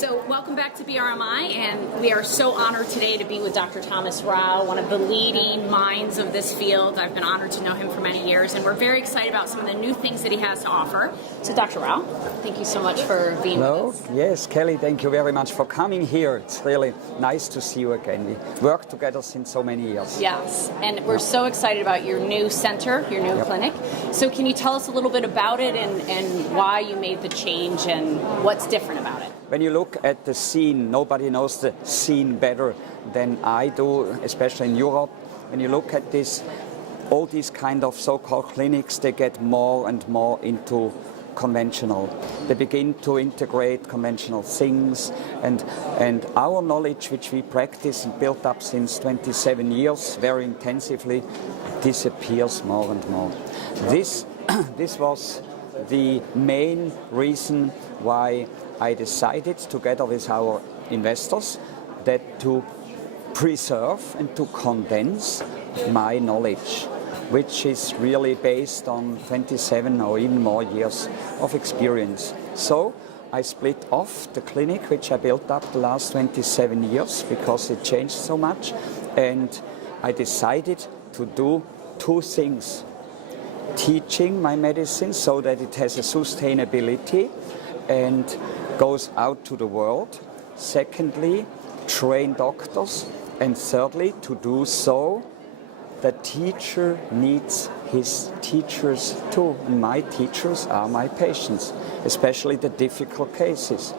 So welcome back to BRMI, and we are so honored today to be with Dr. Thomas Rau, one of the leading minds of this field. I've been honored to know him for many years, and we're very excited about some of the new things that he has to offer. So Dr. Rau, thank you so much for being with us. Yes, Kelly, thank you very much for coming here. It's really nice to see you again. We worked together since so many years. Yes, and we're so excited about your new center, your new clinic. So can you tell us a little bit about it and why you made the change and what's different about it? When you look at the scene, nobody knows the scene better than I do, especially in Europe. When you look at this, all these kind of so-called clinics, they get more and more into conventional. They begin to integrate conventional things, and our knowledge, which we practice and built up since 27 years very intensively, disappears more and more. This was the main reason why I decided, together with our investors, that to preserve and to condense my knowledge, which is really based on 27 or even more years of experience. So I split off the clinic, which I built up the last 27 years because it changed so much, and I decided to do two things. Teaching my medicine so that it has a sustainability and goes out to the world. Secondly, train doctors. And thirdly, to do so, the teacher needs his teachers too. And my teachers are my patients, especially the difficult cases,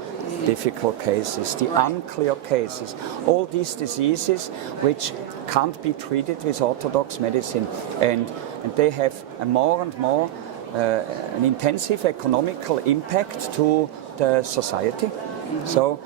the unclear cases, all these diseases which can't be treated with orthodox medicine. And they have a more and more an intensive economical impact to the society. So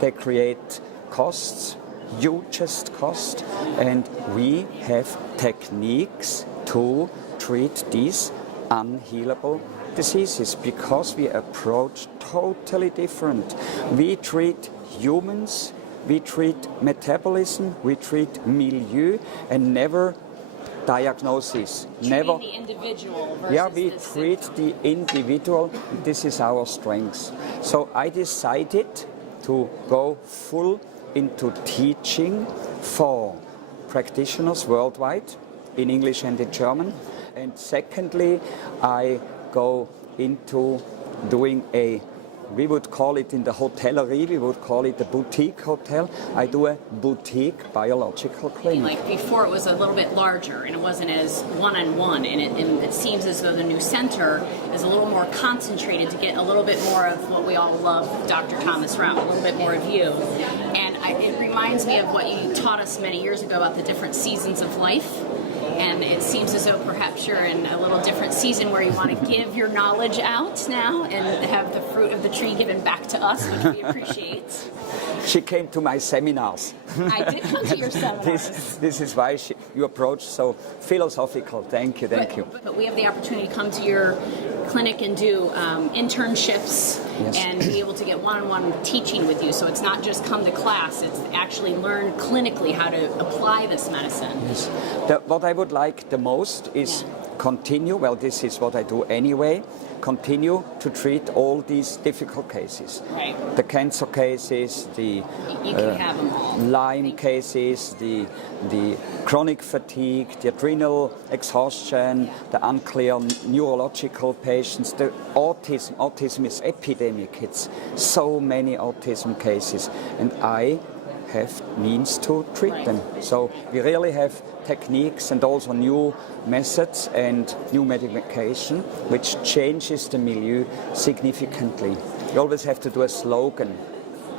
they create costs, hugest cost, and we have techniques to treat these unhealable diseases because we approach totally different. We treat humans, we treat metabolism, we treat milieu, and never diagnosis. Never the individual versus we treat the individual. This is our strength. So I decided to go full into teaching for practitioners worldwide in English and in German. And secondly, I go into doing we would call it in the hotellerie, we would call it a boutique hotel. I do a boutique biological clinic. Like before it was a little bit larger and it wasn't as one-on-one, and it seems as though the new center is a little more concentrated to get a little bit more of what we all love, Dr. Thomas Rau, a little bit more of you. And it reminds me of what you taught us many years ago about the different seasons of life. And it seems as though perhaps you're in a little different season where you want to give your knowledge out now and have the fruit of the tree given back to us, which we appreciate. She came to my seminars. I did come to your seminars. This is why you approach so philosophical. Thank you. But we have the opportunity to come to your clinic and do internships and be able to get one-on-one teaching with you. So it's not just come to class, it's actually learn clinically how to apply this medicine. Yes. What I would like the most is continue, well, this is what I do anyway, continue to treat all these difficult cases. Right. The cancer cases, the Lyme cases, the chronic fatigue, the adrenal exhaustion, the unclear neurological patients, the autism. Autism is epidemic. It's so many autism cases, and I have means to treat them. So we really have techniques and also new methods and new medication which changes the milieu significantly. You always have to do a slogan,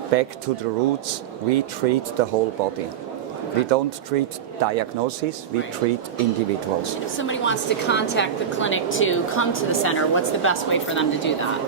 back to the roots, we treat the whole body. We don't treat diagnoses, we treat individuals. If somebody wants to contact the clinic to come to the center, what's the best way for them to do that?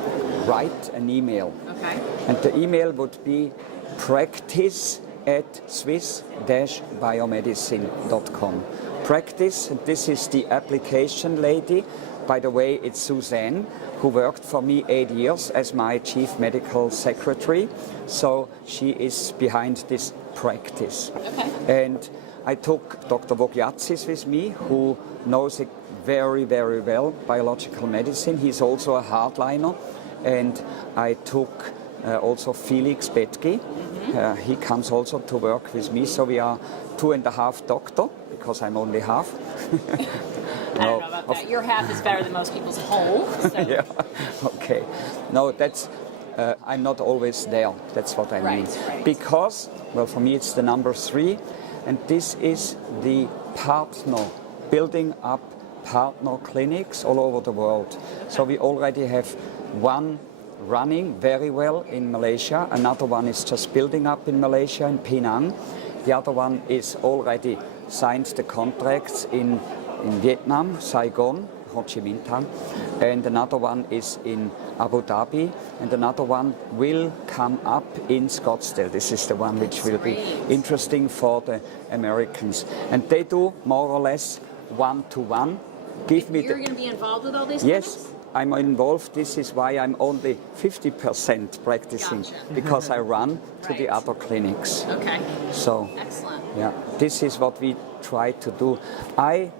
Write an email. Okay. And the email would be practice@swiss-biomedicine.com. Practice, and this is the application lady. By the way, it's Suzanne, who worked for me 8 years as my chief medical secretary. So she is behind this practice. Okay. And I took Dr. Vogiatsis with me, who knows it very, very well, biological medicine. He's also a hardliner. And I took also Felix Betke. He comes also to work with me, so we are 2.5 doctors, because I'm only half. I don't know about that. Your half is better than most people's whole. So. Yeah, okay. No, that's, I'm not always there. That's what I mean. Right. Because, well, for me it's the number 3, and this is the partner, building up partner clinics all over the world. So we already have one running very well in Malaysia, another one is just building up in Malaysia, in Penang. The other one is already signed the contracts in Vietnam, Saigon, Ho Chi Minh town, and another one is in Abu Dhabi, and another one will come up in Scottsdale. This is the one which will be interesting for the Americans. And they do more or less one-to-one. You're going to be involved with all these Yes, clinics? I'm involved. This is why I'm only 50% practicing, because I run to the other clinics. Okay. So, excellent. Yeah, this is what we try to do. I'm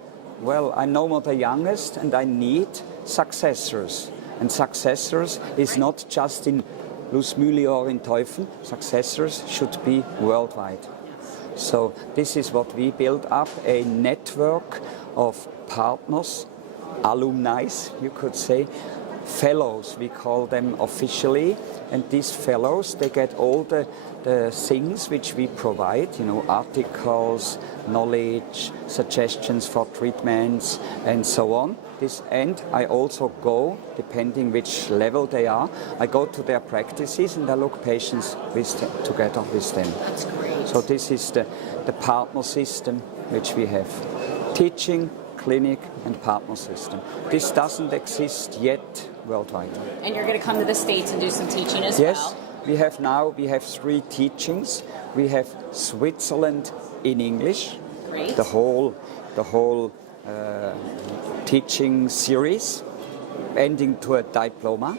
no more the youngest, and I need successors. And successors is not just in Lusmühle or in Teufen. Successors should be worldwide. So this is what we build up, a network of partners, alumni, you could say, fellows, we call them officially. And these fellows, they get all the things which we provide, articles, knowledge, suggestions for treatments, and so on. And I also go, depending which level they are, I go to their practices and I look patients together with them. That's great. So this is the partner system which we have. Teaching, clinic, and partner system. This doesn't exist yet worldwide. And you're going to come to the States and do some teaching as well? Yes, we have 3 teachings. We have Switzerland in English. Great. The whole teaching series, ending to a diploma.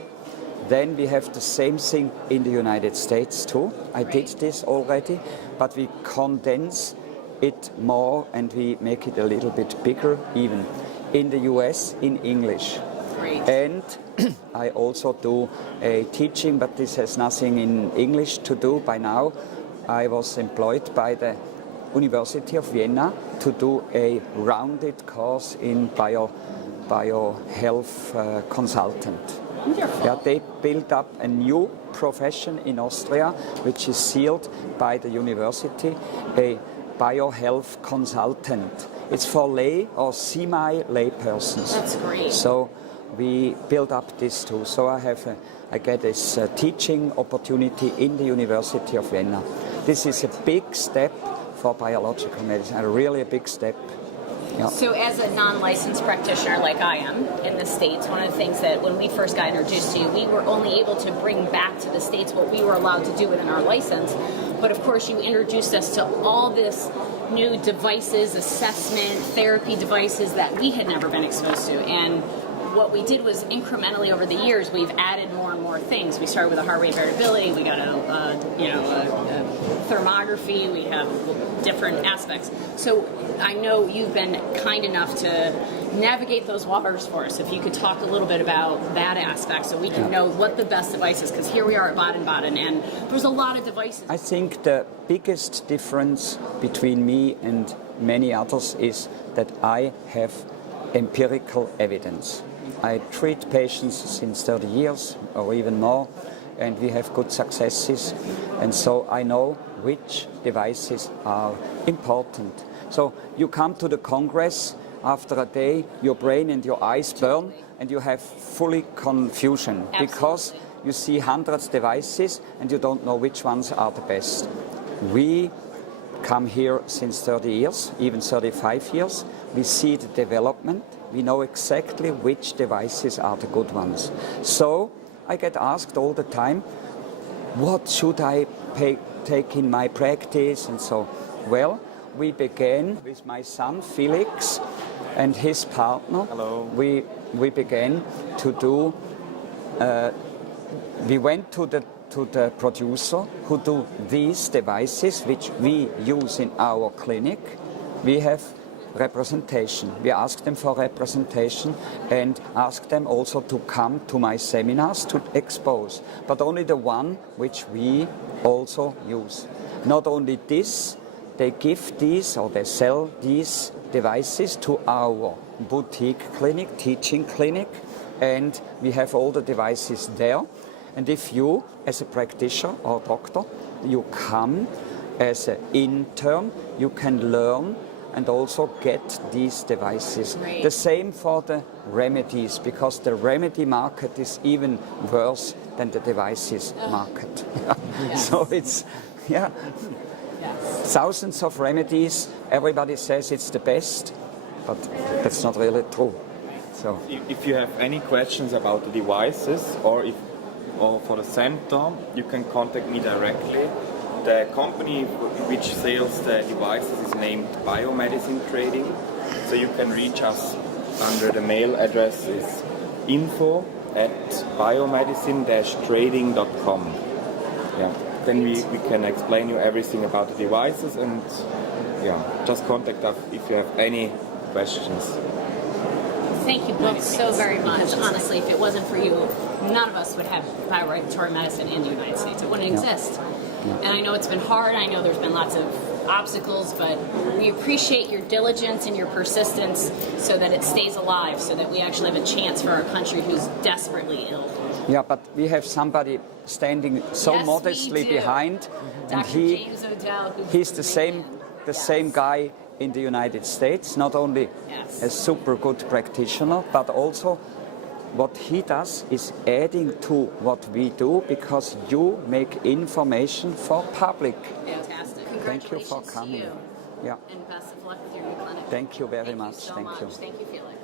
Then we have the same thing in the United States too. I did this already, but we condense it more and we make it a little bit bigger even. In the US, in English. Great. And I also do a teaching, but this has nothing in English to do by now. I was employed by the University of Vienna to do a rounded course in biohealth consultant. Wonderful. Yeah, they built up a new profession in Austria, which is sealed by the university, a biohealth consultant. It's for lay or semi-lay persons. That's great. So we build up this too. So I get this teaching opportunity in the University of Vienna. This is a big step for biological medicine, really a big step. Yeah. So as a non-licensed practitioner like I am in the States, one of the things that when we first got introduced to you, we were only able to bring back to the States what we were allowed to do within our license. But of course you introduced us to all this new devices, assessment, therapy devices that we had never been exposed to. And what we did was incrementally over the years, we've added more and more things. We started with a heart rate variability, we got a thermography, we have different aspects. So I know you've been kind enough to navigate those waters for us. If you could talk a little bit about that aspect so we can know what the best device is, because here we are at Baden-Baden and there's a lot of devices. I think the biggest difference between me and many others is that I have empirical evidence. I treat patients since 30 years or even more, and we have good successes. And so I know which devices are important. So you come to the Congress, after a day, your brain and your eyes burn, and you have fully confusion. Absolutely. Because you see hundreds of devices and you don't know which ones are the best. We come here since 30 years, even 35 years. We see the development. We know exactly which devices are the good ones. So I get asked all the time, what should I take in my practice? And so, well, we began with my son Felix and his partner. Hello. We began to do, we went to the producer who do these devices which we use in our clinic. We have representation. We ask them for representation and ask them also to come to my seminars to expose, but only the one which we also use. Not only this, they give these or they sell these devices to our boutique clinic, teaching clinic, and we have all the devices there. And if you, as a practitioner or doctor, you come as an intern, you can learn and also get these devices. Great. The same for the remedies, because the remedy market is even worse than the devices market. Yes. So it's, Yes. thousands of remedies, everybody says it's the best, but that's not really true. So If you have any questions about the devices or for the center, you can contact me directly. The company which sells the devices is named Biomedicine Trading, so you can reach us under the mail address is info@biomedicine-trading.com. Yeah. Then we can explain you everything about the devices, and just contact us if you have any questions. Thank you both so very much. Honestly, if it wasn't for you, none of us would have bioregulatory medicine in the United States. It wouldn't exist. And I know it's been hard. I know there's been lots of obstacles, but we appreciate your diligence and your persistence so that it stays alive, so that we actually have a chance for our country who's desperately ill. yeah, but we have somebody standing so Yes, we modestly do. behind, and Dr. James O'Dell, he's the same guy in the United States, not only Yes. a super good practitioner, but also what he does is adding to what we do, because you make information for public. Fantastic. Thank you for Congratulations coming. to you. Yeah. And best of luck with your new clinic. Thank you very much. Thank you so Thank much. you. Thank you, Felix.